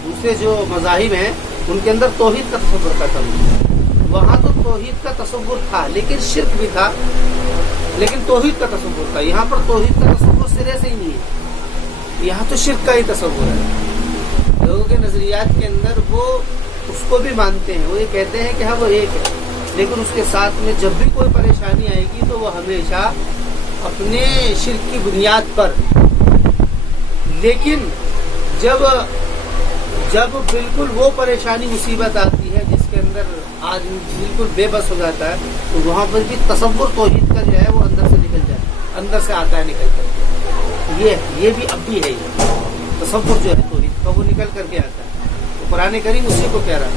دوسرے جو مذاہب ہیں ان کے اندر توحید کا تصور ختم ہے، وہاں تو توحید کا تصور تھا لیکن شرک بھی تھا، لیکن توحید کا تصور تھا، یہاں پر توحید کا تصور سرے سے ہی نہیں ہے، یہاں تو شرک کا ہی تصور ہے۔ لوگوں کے نظریات کے اندر وہ اس کو بھی مانتے ہیں، وہ یہ کہتے ہیں کہ ہاں وہ ایک ہے، لیکن اس کے ساتھ میں جب بھی کوئی پریشانی آئے گی تو وہ ہمیشہ اپنے شرک کی بنیاد پر، لیکن جب بالکل وہ پریشانی مصیبت آتی ہے جس کے اندر آدمی بالکل بے بس ہو جاتا ہے، تو وہاں پر بھی تصور توحید کا جو ہے وہ اندر سے نکل جائے، اندر سے آتا ہے، نکل کر یہ بھی اب بھی ہے، یہ تصور جو ہے توحید کا وہ نکل کر کے آتا ہے، تو قرآن کریم اسی کو کہہ رہا ہے۔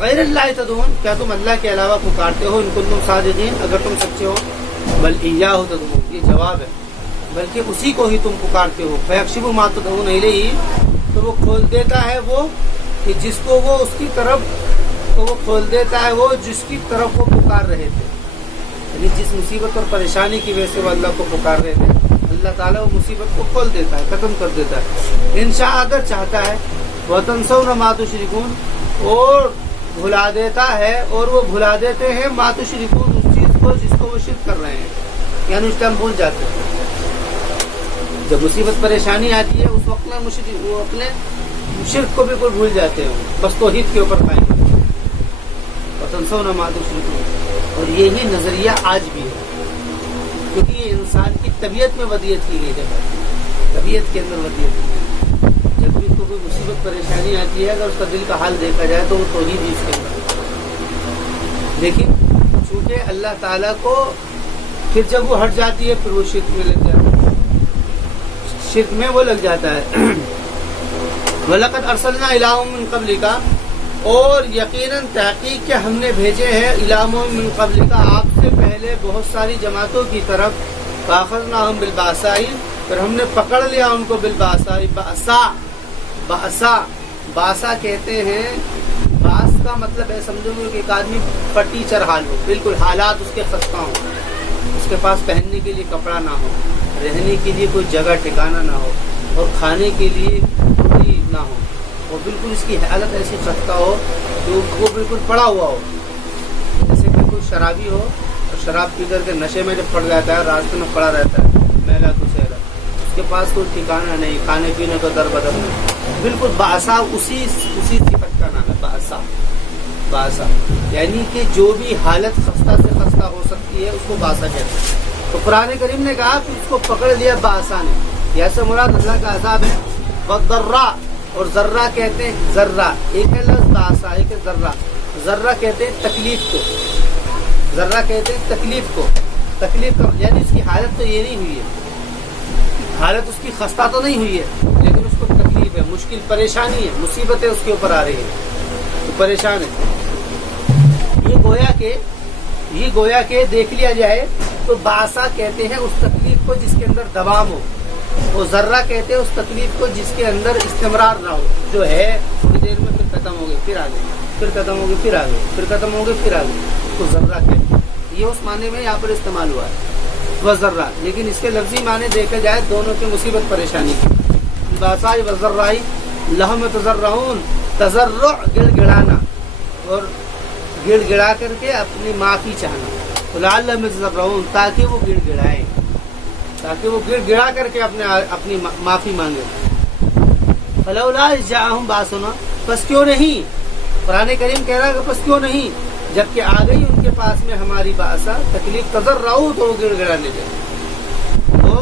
غیر اللہ تدعون، کیا تم اللہ کے علاوہ پکارتے ہو، ان کنتم صادقین، اگر تم سچے ہو، بل ایاہ تدعون، یہ جواب ہے، بلکہ اسی کو ہی تم پکارتے ہو۔ فیکشف ما تدعون الیہ، تو وہ کھول دیتا ہے وہ کہ جس کو وہ اس کی طرف، تو وہ کھول دیتا ہے وہ جس کی طرف وہ پکار رہے تھے، یعنی جس مصیبت اور پریشانی کی وجہ سے وہ اللہ کو پکار رہے تھے، اللہ تعالیٰ وہ مصیبت کو کھول دیتا ہے، ختم کر دیتا ہے، انشاء اگر چاہتا ہے، وَتَنْسَوْنَ مَا تُشْرِكُونَ، اور بھلا دیتا ہے، اور وہ بھلا دیتے ہیں ما تشرکون، اس چیز کو جس کو وہ شرک کر رہے ہیں، یعنی اس ٹائم بھول جاتے ہیں، جب مصیبت پریشانی آتی ہے اس وقت میں وہ اپنے شرک کو بالکل بھول جاتے ہیں، بس توحید کے اوپر قائم ہیں۔ وَتَنْسَوْنَ مَا تُشْرِكُونَ، اور یہی نظریہ آج بھی ہے، کیونکہ یہ انسان کی طبیعت میں ودیت کی گئی جگہ، طبیعت کے اندر ودیت کی گئی، جب بھی اس کو کوئی مصیبت پریشانی آتی ہے اگر اس کا دل کا حال دیکھا جائے تو وہ توحید ہی اس کے اندر، لیکن چونکہ اللہ تعالیٰ کو پھر جب وہ ہٹ جاتی ہے پھر وہ شرک میں لگ جاتا ہے، شرک میں وہ لگ جاتا ہے۔ وَلَقَدْ أَرْسَلْنَا إِلَىٰ أُمَمٍ مِّن قَبْلِكَ، اور یقیناً تحقیق کہ ہم نے بھیجے ہیں إِلَىٰ أُمَمٍ مِّن قَبْلِكَ، آپ سے پہلے بہت ساری جماعتوں کی طرف، فَأَخَذْنَاهُمْ بِالْبَأْسَاءِ، پھر ہم نے پکڑ لیا ان کو بالباسا، باسا کہتے ہیں، باس کا مطلب ہے سمجھو گے کہ ایک آدمی ٹیچر حال ہو، بالکل حالات اس کے خستہ ہوں، اس کے پاس پہننے کے لیے کپڑا نہ ہو، رہنے کے لیے کوئی جگہ ٹھکانہ نہ ہو، اور کھانے کے لیے روٹی نہ ہو، اور بالکل اس کی حالت ایسی خستہ ہو کہ وہ بالکل پڑا ہوا ہو، جیسے کہ کوئی شرابی ہو اور شراب پی کر کے نشے میں جب پڑ جاتا ہے، راستے میں پڑا رہتا ہے میلا کچیلا، اس کے پاس کوئی ٹھکانہ نہیں، کھانے پینے کا در بدر نہیں، بالکل باسا اسی صفت کا نام ہے، باسا یعنی کہ جو بھی حالت خستہ سے خستہ ہو سکتی ہے اس کو باسا کہتے ہیں۔ تو قرآن کریم نے کہا کہ اس کو پکڑ لیا باسا نے، ایسے مراد اللہ کا عذاب ہے، وَالضَّرَّاء، اور ذرہ کہتے ہیں ذرہ، ایک ہے لفظ باسا، ایک ہے ذرہ۔ ذرہ کہتے ہیں تکلیف کو، ذرہ کہتے ہیں تکلیف کو، تکلیف کا یعنی اس کی حالت تو یہ نہیں ہوئی ہے، حالت اس کی خستہ تو نہیں ہوئی ہے، لیکن اس کو تکلیف ہے، مشکل پریشانی ہے، مصیبتیں اس کے اوپر آ رہی ہیں، تو پریشان ہے۔ یہ گویا کہ دیکھ لیا جائے تو باسا کہتے ہیں اس تکلیف کو جس کے اندر دوام ہو، اور ذرہ کہتے ہیں اس تکلیف کو جس کے اندر استمرار نہ ہو، جو ہے تھوڑی دیر میں پھر ختم ہو گئی، پھر آ گئی، پھر ختم ہو گئی، پھر آ گئی، پھر ختم ہو گئی، پھر آ گئی، تو ذرہ کہتے ہیں۔ یہ اس معنی میں یہاں پر استعمال ہوا ہے وہ ذرہ، لیکن اس کے لفظی معنی دیکھا جائے دونوں کی مصیبت پریشانی کی۔ باسائی و ذرائی لہم تضرعون، تضرع گڑ گڑانا اور گڑ گڑا کر کے اپنی معافی چاہنا، لعلہم یتضرعون تاکہ وہ گڑ گڑائیں، تاکہ وہ گڑ گڑا کر کے اپنی معافی مانگے۔ فلولا اذ جاءہم باسنا، پس کیوں نہیں، قرآن کریم کہہ رہا ہے کہ پس کیوں نہیں، جبکہ آ گئی ان کے پاس میں ہماری باسا تکلیف، تضرعوا تو وہ گڑ گڑانے لگے، وہ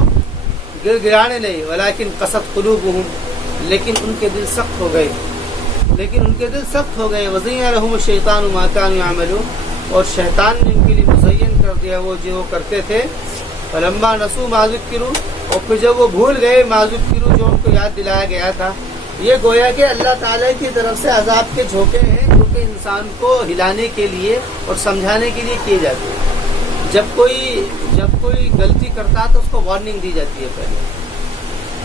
گڑ گڑانے لگے، ولکن قست قلوبہم، لیکن ان کے دل سخت ہو گئے، وزین لہم الشیطان ما کانوا یعملون، اور شیطان نے ان کے لیے مزین کر دیا وہ جو وہ کرتے تھے۔ فلما نسوا ما ذکروا، اور پھر جب وہ بھول گئے ما ذکروا جو ان کو یاد دلایا گیا تھا۔ یہ گویا کہ اللہ تعالیٰ کی طرف سے عذاب کے جھونکے ہیں جو کہ انسان کو ہلانے کے لیے اور سمجھانے کے لیے کیے جاتے ہیں۔ جب کوئی غلطی کرتا تو اس کو وارننگ دی جاتی ہے، پہلے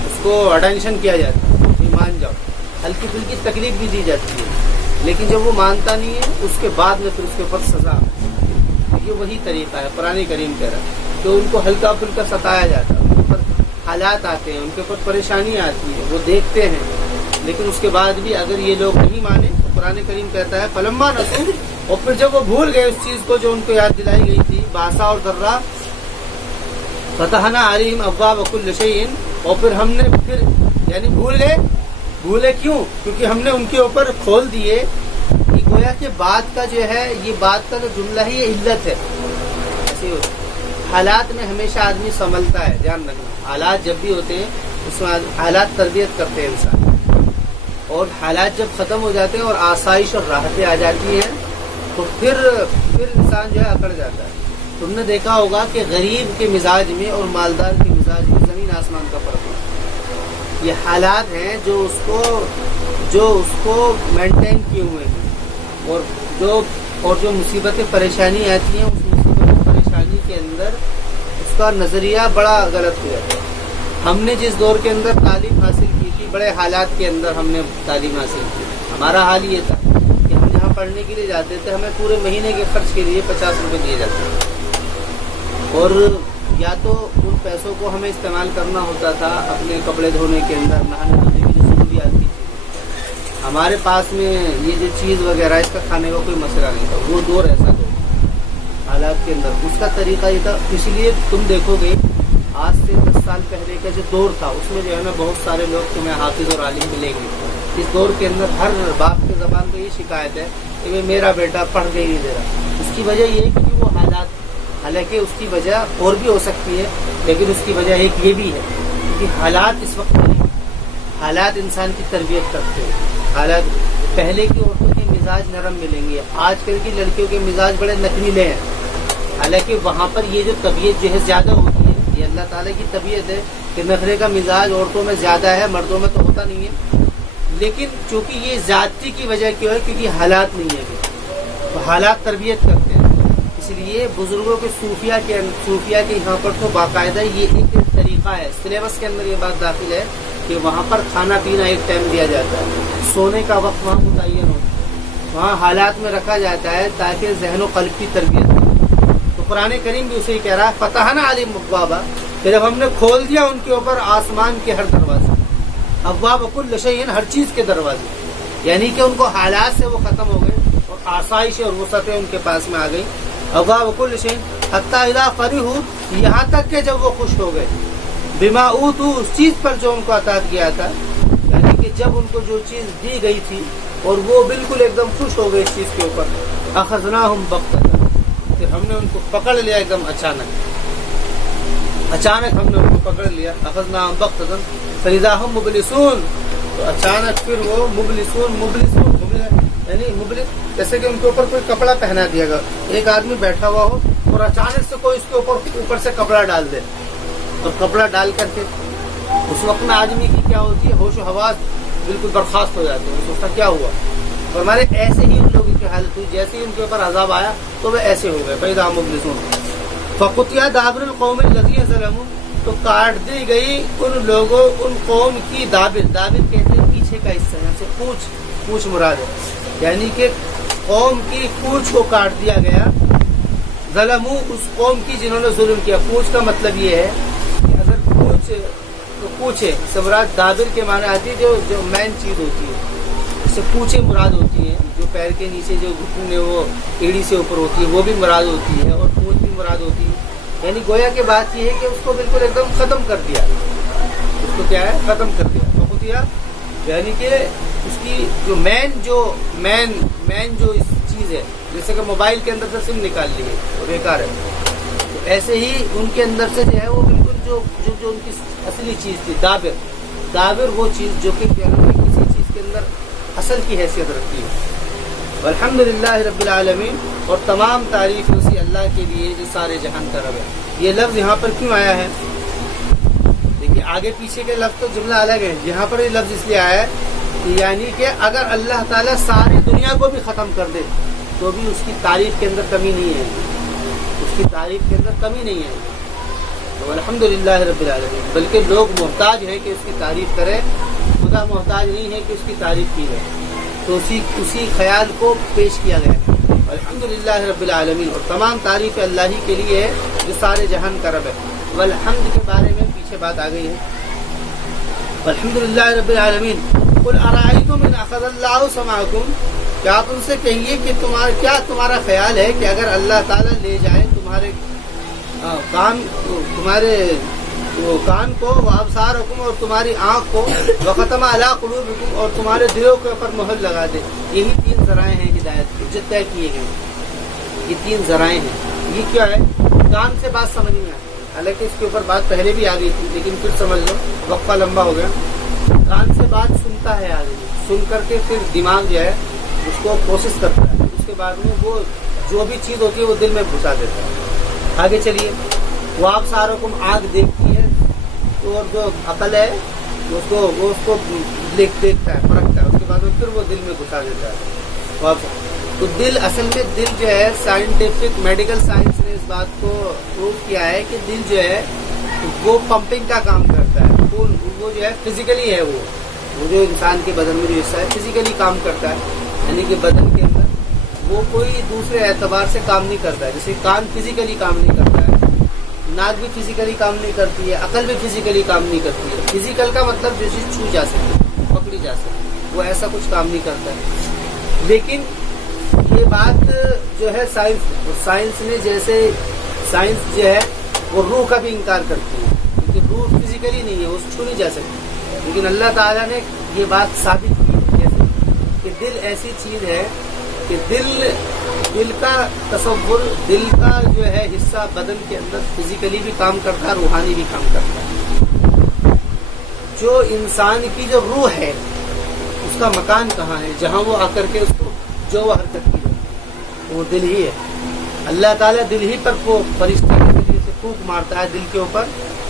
اس کو اٹینشن کیا جاتا ہے کہ مان جاؤ، ہلکی پھلکی تکلیف بھی دی جاتی ہے، لیکن جب وہ مانتا نہیں ہے اس کے بعد میں پھر اس کے اوپر سزا۔ یہ وہی طریقہ ہے قرآن کریم کہہ رہا ہے کہ ان کو ہلکا پھلکا ستایا جاتا ہے، ان کے اوپر حالات آتے ہیں، ان کے اوپر پریشانی آتی ہے، وہ دیکھتے ہیں، لیکن اس کے بعد بھی اگر یہ لوگ نہیں مانے تو قرآن کریم کہتا ہے فلما نسوا، اور پھر جب وہ بھول گئے اس چیز کو جو ان کو یاد دلائی گئی تھی، باسا اور ذرہ، فتحنا علیہم ابواب کل شیء، اور پھر ہم نے پھر یعنی بھولے کیوں؟ کیونکہ ہم نے ان کے اوپر کھول دیے۔ یہ گویا کہ بات کا جو ہے، یہ بات کا جو جملہ ہے یہ علت ہے، ایسی حالات میں ہمیشہ آدمی سنبھلتا ہے، دھیان رکھنا، حالات جب بھی ہوتے ہیں اس میں حالات تربیت کرتے ہیں انسان، اور حالات جب ختم ہو جاتے ہیں اور آسائش اور راحتیں آ جاتی ہیں تو پھر انسان جو ہے اکڑ جاتا ہے۔ تم نے دیکھا ہوگا کہ غریب کے مزاج میں اور مالدار کے مزاج میں زمین آسمان کا فرق ہے۔ یہ حالات ہیں جو اس کو مینٹین کیے ہوئے ہیں، اور جو مصیبتیں پریشانی آتی ہیں اس مصیبت پریشانی کے اندر اس کا نظریہ بڑا غلط ہو جاتا ہے۔ ہم نے جس دور کے اندر تعلیم حاصل کی تھی، بڑے حالات کے اندر ہم نے تعلیم حاصل کی، ہمارا حال یہ تھا کہ ہم جہاں پڑھنے کے لیے جاتے تھے ہمیں پورے مہینے کے خرچ کے لیے 50 روپے دیے جاتے تھے، اور یا تو ان پیسوں کو ہمیں استعمال کرنا ہوتا تھا اپنے کپڑے دھونے کے اندر، نہانے دھونے کی جو ضروریات کی چیزیں، ہمارے پاس میں یہ جو چیز وغیرہ اس کا کھانے کا کوئی مسئلہ نہیں تھا۔ وہ دور ایسا دور حالات کے اندر اس کا طریقہ یہ تھا، اس لیے تم دیکھو گے آج سے 10 سال پہلے کا جو دور تھا اس میں جو ہے نا بہت سارے لوگ تمہیں حافظ اور عالم ملیں گے۔ اس دور کے اندر ہر باپ کے زبان پہ یہ شکایت ہے کہ میرا بیٹا پڑھ کے نہیں دے رہا۔ اس کی وجہ یہ ہے کہ وہ حالات، حالانکہ اس کی وجہ اور بھی ہو سکتی ہے، لیکن اس کی وجہ ایک یہ بھی ہے کہ حالات اس وقت نہیں، حالات انسان کی تربیت کرتے ہیں۔ حالات پہلے کی عورتوں کے مزاج نرم ملیں گے، آج کل کی لڑکیوں کے مزاج بڑے نکمیلے ہیں، حالانکہ وہاں پر یہ جو طبیعت جو ہے زیادہ ہوتی ہے، یہ اللہ تعالیٰ کی طبیعت ہے کہ نخرے کا مزاج عورتوں میں زیادہ ہے، مردوں میں تو ہوتا نہیں ہے، لیکن چونکہ یہ زیادتی کی وجہ کیوں ہے؟ کیونکہ حالات نہیں ہے، تو حالات تربیت کرتے ہیں۔ اس لیے بزرگوں کے صوفیہ کے یہاں پر تو باقاعدہ یہ ایک طریقہ ہے، سلیبس کے اندر یہ بات داخل ہے کہ وہاں پر کھانا پینا ایک ٹائم دیا جاتا ہے، سونے کا وقت وہاں متعین ہو، وہاں حالات میں رکھا جاتا ہے تاکہ ذہن و قلب کی تربیت ہو۔ تو قرآن کریم بھی اسے ہی کہہ رہا ہے فتحنا علیہم ابوابا، کہ جب ہم نے کھول دیا ان کے اوپر آسمان کے ہر دروازے، ابواب کل شیء، ہر چیز کے دروازے، یعنی کہ ان کو حالات سے وہ ختم ہو گئے اور آسائش اور وسعتیں ان کے پاس میں آ گئی۔ ابواب کل شیء حتی اذا فرحوا، یہاں تک کہ جب وہ خوش ہو گئے، بما اوتوا، اس چیز پر جو ان کو عطا کیا تھا، یعنی کہ جب ان کو جو چیز دی گئی تھی اور وہ بالکل ایک دم خوش ہو گئے اس چیز کے اوپر، اخذناہم بغتۃ، پھر ہم نے ان کو پکڑ لیا ایک دم اچانک ہم نے ان کو پکڑ لیا، اخذناہم بغتۃ فاذا ھم مبلسون، تو اچانک پھر وہ مبلس یعنی مبلس، جیسے کہ ان کے اوپر کوئی کپڑا پہنا دیا گیا، ایک آدمی بیٹھا ہوا ہو اور اچانک سے کوئی اس کے اوپر سے کپڑا ڈال دے، اور کپڑا ڈال کر کے اس وقت میں آدمی کی کیا ہوتی ہے، ہوش و حواس بالکل برخاست ہو جاتے ہیں، سوچتا کیا ہوا. اور ہمارے ایسے ہی ان لوگوں کی حالت ہوئی، جیسے ہی ان کے اوپر عذاب آیا تو وہ ایسے ہو گئے. فَإِذَا هُمْ مُبْلِسُونَ فَقُطِعَ دَابِرُ الْقَوْمِ الَّذِينَ ظَلَمُوا، تو کاٹ دی گئی ان قوم کی دابر کہتے ہیں پیچھے کا حصہ، یہاں سے پوچھ مراد ہے، یعنی کہ قوم کی پوچھ کو کاٹ دیا گیا. ظلموا، اس قوم کی جنہوں نے ظلم کیا. پوچھ کا مطلب یہ ہے کہ اگر پوچھے سمراج دابر کے معنی آتی ہے جو مین چیز ہوتی ہے، اس سے پوچھے مراد ہوتی ہے، جو پیر کے نیچے جو گھٹن ہے وہ ایڑی سے اوپر ہوتی ہے وہ بھی مراد ہوتی ہے، اور پوچھ بھی مراد ہوتی ہے. یعنی گویا کہ بات یہ ہے کہ اس کو بالکل ایک دم ختم کر دیا، اس کو کیا ہے ختم کر دیا. فقطع یعنی کہ اس کی جو مین جو چیز ہے، جیسے کہ موبائل کے اندر سے سم نکال لی ہے وہ بیکار ہے، تو ایسے ہی ان کے اندر سے جو ہے وہ بالکل جو ان کی اصلی چیز تھی دابر وہ چیز جو کہ کسی چیز کے اندر اصل کی حیثیت رکھتی ہے. الحمدللہ رب العالمین، اور تمام تعریف اسی اللہ کے لیے جو سارے جہان کا رب ہے. یہ لفظ یہاں پر کیوں آیا ہے؟ دیکھیے آگے پیچھے کے لفظ تو جملہ الگ ہے، یہاں پر یہ لفظ اس لیے آیا ہے یعنی کہ اگر اللہ تعالیٰ ساری دنیا کو بھی ختم کر دے تو بھی اس کی تعریف کے اندر کمی نہیں ہے، اس کی تعریف کے اندر کمی نہیں ہے. تو الحمدللہ رب العالمین، بلکہ لوگ محتاج ہیں کہ اس کی تعریف کریں، خدا محتاج نہیں ہے کہ اس کی تعریف کی جائے. تو اسی خیال کو پیش کیا گیا. الحمدللہ رب العالمین، اور تمام تعریف اللہ ہی کے لیے ہے جو سارے جہان کا رب ہے. والحمد کے بارے میں پیچھے بات آ گئی ہے. الحمدللہ رب العالمین. قل ارائیتم ان اخذ اللہ سمعکم، کیا آپ ان سے کہیے کہ تمہارا خیال ہے کہ اگر اللہ تعالیٰ لے جائے تمہارے کان کو، وابصارکم، اور تمہاری آنکھ کو، وختم علی قلوبکم، اور تمہارے دلوں کے اوپر مہر لگا دے. یہی 3 ذرائع ہیں ہدایت کے جو طے کیے گئے. یہ 3 ذرائع ہیں. یہ کیا ہے؟ کان سے بات سمجھ میں آئی، حالانکہ اس کے اوپر بات پہلے بھی آ گئی تھی لیکن پھر سمجھ لو وقفہ لمبا ہو گیا. کان سے بات سنتا ہے آدمی، سن کر کے پھر دماغ جو ہے اس کو پروسیس کرتا ہے، اس کے بعد میں وہ جو بھی چیز ہوتی ہے وہ دل میں گھسا دیتا ہے. آگے چلیے. وہ آپ ساروں آنکھ دیکھتی ہے، اور جو عقل ہے وہ اس کو دیکھتا ہے، پرکھتا ہے، اس کے بعد میں پھر وہ دل میں گھسا دیتا ہے. تو دل، اصل میں دل جو ہے سائنٹیفک میڈیکل سائنس نے اس بات کو پروو کیا ہے کہ دل جو ہے وہ پمپنگ کا کام کرتا ہے. خون وہ جو ہے فزیکلی ہے، وہ جو انسان کے بدن میں جو حصہ ہے فزیکلی کام کرتا ہے، یعنی کہ بدن کے اندر وہ کوئی دوسرے اعتبار سے کام نہیں کرتا ہے. جیسے کان فزیکلی کام نہیں کرتا ہے، ناک بھی فزیکلی کام نہیں کرتی ہے، عقل بھی فزیکلی کام نہیں کرتی ہے. فزیکل کا مطلب جو چیز چھو جا سکتی، پکڑی جا سکتی، وہ ایسا کچھ کام نہیں کرتا ہے. لیکن یہ بات جو ہے سائنس نے، جیسے سائنس جو ہے وہ روح کا بھی انکار کرتی ہے، کیونکہ روح فزیکلی نہیں ہے، وہ چھو نہیں جا سکتی. لیکن اللہ تعالیٰ نے یہ بات ثابت کی جیسے کہ دل ایسی چیز ہے کہ دل کا تصور، دل کا جو ہے حصہ بدن کے اندر فزیکلی بھی کام کرتا ہے، روحانی بھی کام کرتا ہے. جو انسان کی جو روح ہے اس کا مکان کہاں ہے، جہاں وہ آ کر کے اس کو جو وہ حرکت کی وہ دل ہی ہے. اللہ تعالیٰ دل ہی پر فرشتے کے ذریعے سے پھونک مارتا ہے دل کے اوپر،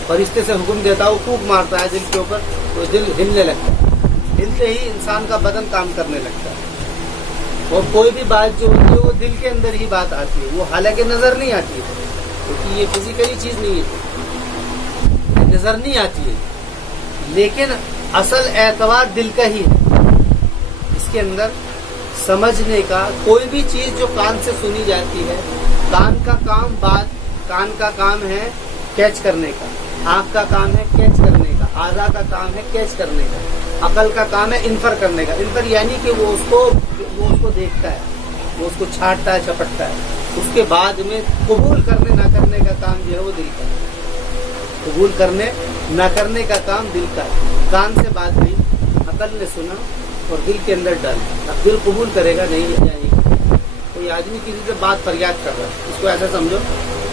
فرشتے سے حکم دیتا ہے، وہ پھونک مارتا ہے دل کے اوپر، تو دل ہلنے لگتا ہے. ہلتے ہی انسان کا بدن کام کرنے لگتا ہے. اور کوئی بھی بات جو ہوتی ہے وہ دل کے اندر ہی بات آتی ہے، وہ حالانکہ نظر نہیں آتی ہے، کیونکہ یہ فزیکلی چیز نہیں ہے، نظر نہیں آتی ہے، لیکن اصل اعتبار دل کا ہی ہے. اس کے اندر سمجھنے کا کوئی بھی چیز جو کان سے سنی جاتی ہے، کان کا کام ہے کیچ کرنے کا، آنکھ کا کام ہے کیچ کرنے کا، اعضاء کا کام ہے کیچ کرنے کا، عقل کا کام ہے انفر کرنے کا. انفر یعنی کہ وہ اس کو دیکھتا ہے، وہ اس کو چھانٹتا ہے، چپٹتا ہے. اس کے بعد میں قبول کرنے نہ کرنے کا کام جو ہے وہ دل کا ہے. قبول کرنے نہ کرنے کا کام دل کا ہے. کان سے بات ہوئی، عقل نے سنا اور دل کے اندر ڈال. اب دل قبول کرے گا نہیں جائے گا. کوئی آدمی کسی سے بات فریاد کر رہا ہے، اس کو ایسا سمجھو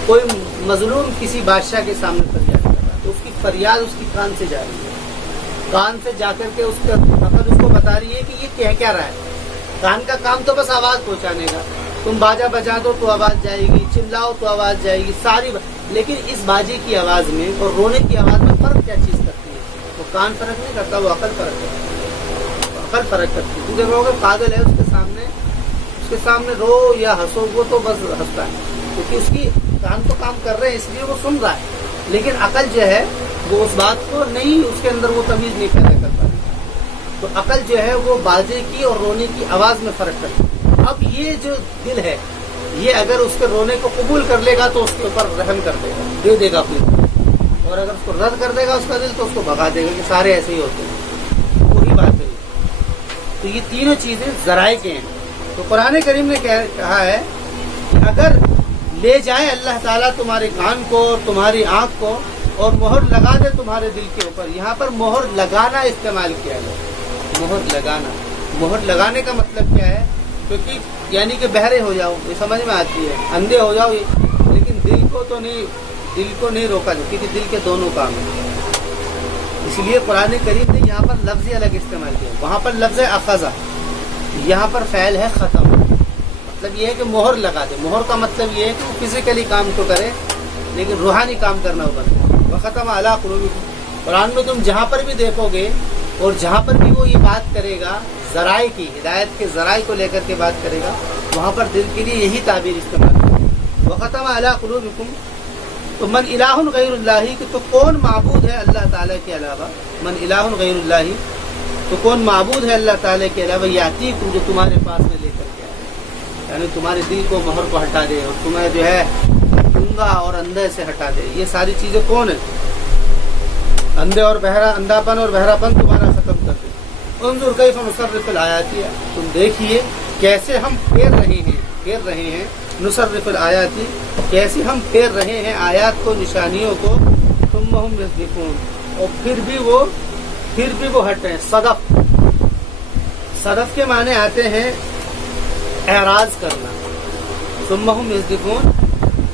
کوئی مظلوم کسی بادشاہ کے سامنے فریاد کر رہا ہے، تو اس کی فریاد اس کی کان سے جا رہی ہے. کان سے جا کر کے اس کا کو بتا رہی ہے کہ یہ کہہ کیا رہا ہے. کان کا کام تو بس آواز پہنچانے کا. تم باجا بجا دو تو آواز جائے گی، چلاؤ تو آواز جائے گی، لیکن اس باجے کی آواز میں اور رونے کی آواز میں فرق کیا چیز کرتی ہے؟ وہ کان فرق نہیں کرتا، وہ عقل فرق کرتا ہے. عقل فرق کرتی ہے. دیکھو اگر پاگل ہے اس کے سامنے رو یا ہنسو وہ تو بس ہنستا ہے، کیونکہ اس کی کان تو کام کر رہے ہیں اس لیے وہ سن رہا ہے. لیکن عقل جو ہے وہ اس بات کو نہیں، اس کے اندر وہ تمیز نہیں پیدا کر پاتی. تو عقل جو ہے وہ باجے کی اور رونے کی آواز میں فرق کرتی ہے. اب یہ جو دل ہے یہ اگر اس کے رونے کو قبول کر لے گا تو اس کے اوپر رحم کر دے گا، دے دے گا اپنی طرف، اور اگر اس کو رد کر دے گا اس کا دل تو اس کو بھگا دے گا کہ سارے ایسے ہی ہوتے ہیں. وہی بات ہے. تو یہ تینوں چیزیں ذرائع کے ہیں. تو قرآن کریم نے کہا ہے کہ اگر لے جائیں اللہ تعالیٰ تمہارے کان کو اور تمہاری آنکھ کو اور مہر لگا دے تمہارے دل کے اوپر. یہاں پر مہر لگانا استعمال کیا گیا. مہر لگانا، مہر لگانے کا مطلب کیا ہے؟ کیونکہ یعنی کہ بہرے ہو جاؤ، یہ سمجھ میں آتی ہے، اندھے ہو جاؤ، لیکن دل کو نہیں روکا جائے، کیونکہ دل کے دونوں کام ہیں. اس لیے قرآن کریم نے یہاں پر لفظ الگ استعمال کیا. وہاں پر لفظ اخذا، یہاں پر فعل ہے ختم. مطلب یہ ہے کہ مہر لگا دے. مہر کا مطلب یہ ہے کہ وہ فزیکلی کام تو کرے لیکن روحانی کام کرنا وہ بند کرے. وختم علی قلوبکم. قرآن میں تم جہاں پر بھی دیکھو گے اور جہاں پر بھی وہ یہ بات کرے گا ذرائع کی، ہدایت کے ذرائع کو لے کر کے بات کرے گا، وہاں پر دل کے لیے یہی تعبیر استعمال کرے. وختم علی قلوبکم. تو من الہ غیر اللہ، کہ تو کون معبود ہے اللہ تعالیٰ کے علاوہ؟ من الہ غیر اللہ، تو کون معبود ہے اللہ تعالیٰ کے علاوہ؟ یاتیکم، جو تمہارے پاس میں لے کر کے آئے، یعنی تمہارے دل کو مہر کو ہٹا دے اور تمہیں جو ہے گنگا اور اندھے سے ہٹا دے. یہ ساری چیزیں کون ہیں؟ اندھے اور بہرا، اندھاپن اور بہراپن تمہارا ختم کر دے. انظر کیف نصرف الآیات، تم دیکھیے کیسے ہم پھیر رہے ہیں نصرف الآیات، کیسے ہم پھیر رہے ہیں آیات کو، نشانیوں کو. ثم هم یصدفون، اور پھر بھی وہ ہٹ رہے ہیں. صدف کے معنی آتے ہیں اعراض کرنا. ثم هم یصدفون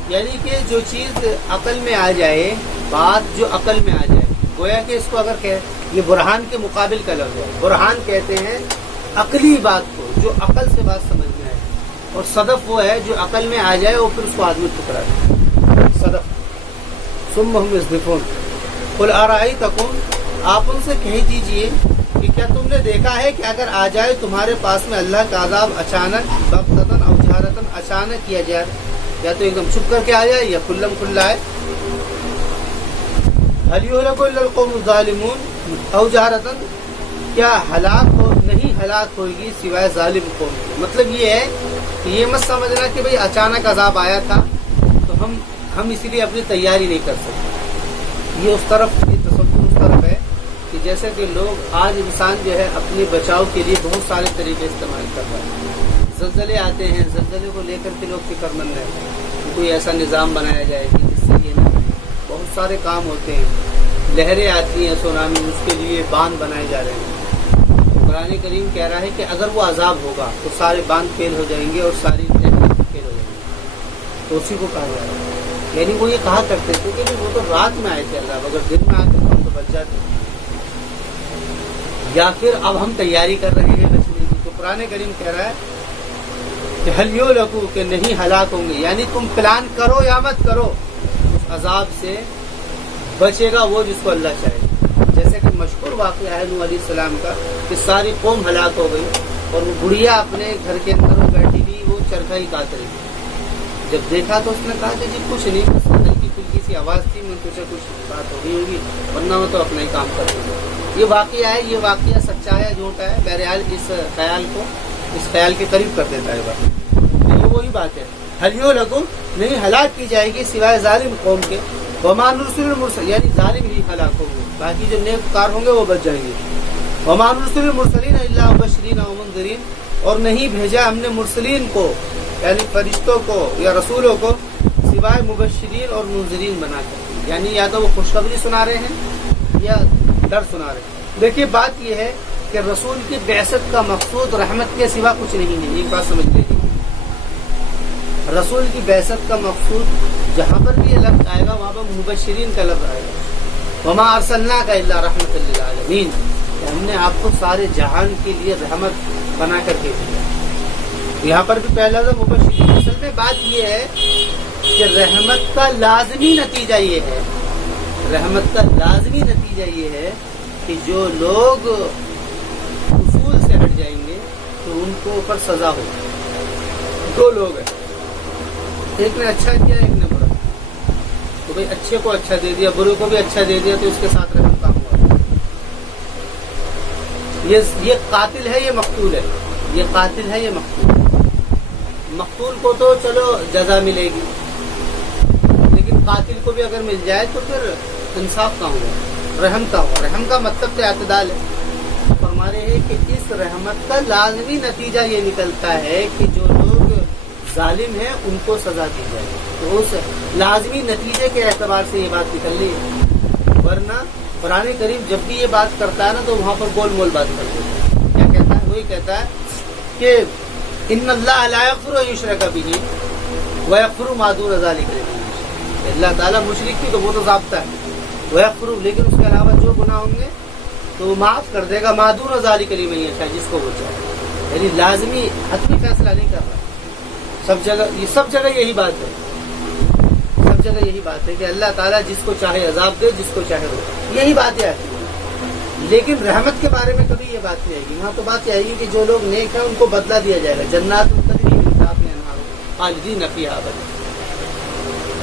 یعنی کہ جو چیز عقل میں آ جائے، بات جو عقل میں آ جائے، گویا کہ اس کو اگر کہ یہ برہان کے مقابل کا لفظ ہے. برہان کہتے ہیں عقلی بات کو، جو عقل سے بات سمجھ میں آئے، اور صدف وہ ہے جو عقل میں آ جائے اور پھر اس کو آدمی ٹکرا دے. صدف. ثم هم یصدفون قل ارأیتکم، آپ ان سے کہہ دیجئے کہ کیا تم نے دیکھا ہے کہ اگر آ جائے تمہارے پاس میں اللہ کا عذاب اچانک، بغتتاً او جہرتاً، اچانک کیا جائے، یا تو ایک دم چھپ کر کے آ جائے یا کھلم کھلا ہے. هل يهلك الا القوم الظالمون او جہرتاً، کیا نہیں ہلاک ہوگی سوائے ظالم قوم کی. مطلب یہ ہے کہ یہ مت سمجھنا کہ بھئی اچانک عذاب آیا تھا تو ہم اسی لیے اپنی تیاری نہیں کر سکتے. یہ اس طرف، یہ تصور اس طرف ہے کہ جیسے کہ لوگ آج انسان جو ہے اپنے بچاؤ کے لیے بہت سارے طریقے استعمال کر رہا ہے. زلزلے آتے ہیں، زلزلے کو لے کر کے لوگ فکر مند رہتے ہیں، کوئی ایسا نظام بنایا جائے کہ جس سے یہ نہ، بہت سارے کام ہوتے ہیں. لہریں آتی ہیں، سونامی، اس کے لیے باندھ بنائے جا رہے ہیں. قرآن کریم کہہ رہا ہے کہ اگر وہ عذاب ہوگا تو سارے باندھ فیل ہو جائیں گے اور ساری لہریں فیل ہو جائیں گی. تو اسی کو کہا جا رہا ہے. یعنی وہ یہ کہا کرتے تھے کہ وہ تو رات میں آئے تھے عذاب، اگر دن میں آتے تو ہم تو بچ جاتے. یا پھر اب ہم تیاری کر رہے ہیں بچنے کی. تو قرآن کریم کہہ رہا ہے کہ هل يهلكوا، کہ نہیں ہلاک ہوں گے، یعنی تم پلان کرو یا مت کرو، اس عذاب سے بچے گا وہ جس کو اللہ چاہے. جیسے کہ مشہور واقعہ ہے نوح علیہ السلام کا کہ ساری قوم ہلاک ہو گئی اور وہ بڑھیا اپنے گھر کے اندر بیٹھی ہوئی وہ چرخا ہی کاٹ رہی. جب دیکھا تو اس نے کہا کہ جی کچھ نہیں، بس ہلکی پھلکی سی آواز تھی، میں سوچا کچھ بات ہو رہی ہوگی، ورنہ میں تو اپنا ہی کام کر رہی ہوں. یہ واقعہ ہے، یہ واقعہ سچا ہے جھوٹا ہے، بہرحال اس خیال کے قریب کر دیتا ہے بات. یہ وہی بات ہے. هل يهلكوا، نہیں ہلاک کی جائے گی سوائے ظالم قوم کے. وما نرسل المرسلین، یعنی ظالم ہی ہلاک ہوں گے، باقی جو نیک کار ہوں گے وہ بچ جائیں گے. وما نرسل المرسلین الا مبشرین ومنذرین، اور نہیں بھیجا ہم نے مرسلین کو یعنی فرشتوں کو یا رسولوں کو سوائے مبشرین اور منذرین بنا کر، یعنی یا تو وہ خوشخبری سنا رہے ہیں یا ڈر سنا رہے ہیں. دیکھیے بات یہ ہے کہ رسول کی بعثت کا مقصود رحمت کے سوا کچھ نہیں ہے. ایک بات سمجھ لیجیے، رسول کی بعثت کا مقصود جہاں پر بھی یہ لفظ آئے گا وہاں پر مبشرین کا لفظ آئے گا. وما ارسلناک الا رحمۃ للعالمین، کہ ہم نے آپ کو سارے جہان کے لیے رحمت بنا کر کے دیا. یہاں پر بھی پہلا لفظ مبشرین. اصل میں بات یہ ہے کہ رحمت کا لازمی نتیجہ یہ ہے، رحمت کا لازمی نتیجہ یہ ہے کہ جو لوگ اصول سے ہٹ جائیں گے تو ان کو اوپر سزا ہوگی. دو لوگ ہیں، ایک نے اچھا کیا ایک نے برا، تو بھائی اچھے کو اچھا دے دیا برے کو بھی اچھا دے دیا تو اس کے ساتھ رحم کام ہوا. یہ قاتل ہے یہ مقتول ہے، یہ قاتل ہے یہ مقتول ہے. مقتول کو تو چلو جزا ملے گی، لیکن قاتل کو بھی اگر مل جائے تو پھر انصاف کا ہوگا، رحم کا ہوگا. رحم کا مطلب تو اعتدال ہے. فرما رہے ہیں کہ اس رحمت کا لازمی نتیجہ یہ نکلتا ہے کہ جو لوگ ظالم ہیں ان کو سزا دی جائے. تو اس لازمی نتیجے کے اعتبار سے یہ بات نکل رہی ہے. ورنہ قرآن کریم جب بھی یہ بات کرتا ہے نا تو وہاں پر گول مول بات کر دیتا ہے. کیا کہتا ہے؟ وہی کہتا ہے کہ ان اللہ لا یغفر ان یشرک بہ ویغفر ما دون ذلک لمن یشاء. اللہ تعالیٰ مشرک کی تو وہ تو ضابطہ ہے، ویغفر، لیکن اس کے علاوہ جو گناہ ہوں گے تو وہ معاف کر دے گا. ما دون ذلک لمن یشاء، جس کو وہ چاہے. یعنی لازمی حتمی فیصلہ نہیں کر رہا. سب جگہ یہی بات ہے، سب جگہ یہی بات ہے کہ اللہ تعالیٰ جس کو چاہے عذاب دے، جس کو چاہے روکے. یہی باتیں آتی ہیں. لیکن رحمت کے بارے میں کبھی یہ بات نہیں آئے گی. وہاں تو بات یہ آئے گی کہ جو لوگ نیک ہیں ان کو بدلہ دیا جائے گا. جنات تجری من تحتہا الانہار خالدین فیہا ابدا.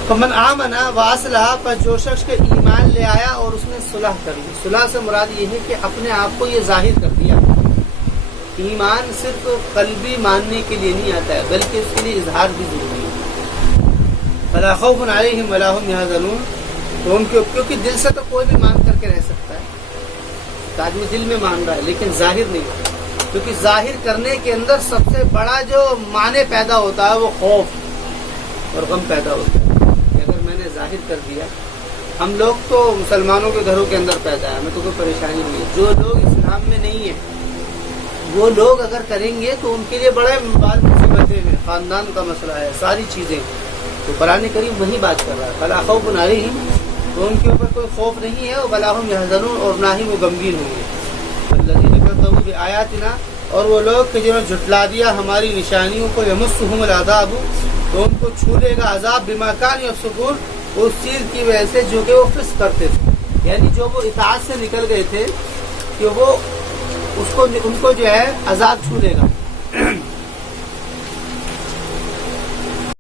فمن آمن واصلح، پر جو شخص کے ایمان لے آیا اور اس نے صلح کر لی. صلح سے مراد یہ ہے کہ اپنے آپ کو یہ ظاہر کر دیا. ایمان صرف قلبی ماننے کے لیے نہیں آتا ہے بلکہ اس کے لیے اظہار بھی ضروری ہے. فلا خوف علیہم ولا هم يحزنون. تو ان کے کیونکہ دل سے تو کوئی بھی مان کر کے رہ سکتا ہے. آدمی دل میں مان رہا ہے لیکن ظاہر نہیں، کیونکہ ظاہر کرنے کے اندر سب سے بڑا جو معنی پیدا ہوتا ہے وہ خوف اور غم پیدا ہوتا ہے. کہ اگر میں نے ظاہر کر دیا، ہم لوگ تو مسلمانوں کے گھروں کے اندر پیدا ہے، ہمیں تو کوئی پریشانی نہیں ہے. جو لوگ اسلام میں نہیں ہیں وہ لوگ اگر کریں گے تو ان کے لیے بڑے بال مصیبتیں ہیں، خاندان کا مسئلہ ہے، ساری چیزیں. تو قرآن کریم وہی بات کر رہا ہے. فلا خوف علیہم، تو ان کے اوپر کوئی خوف نہیں ہے. ولا هم يحزنون، اور نہ ہی وہ غمگین ہوں گے. الذین کذبوا بآیاتنا، اور وہ لوگ کہ جنہوں نے جھٹلا دیا ہماری نشانیوں کو، یمسهم العذاب، تو ان کو چھو لے گا عذاب، بما كانوا يفسقون، اس چیز کی وجہ سے جو کہ وہ فسق کرتے تھے. یعنی جو وہ اطاعت سے نکل گئے تھے کہ وہ ان کو جو ہے عذاب چھو لے گا.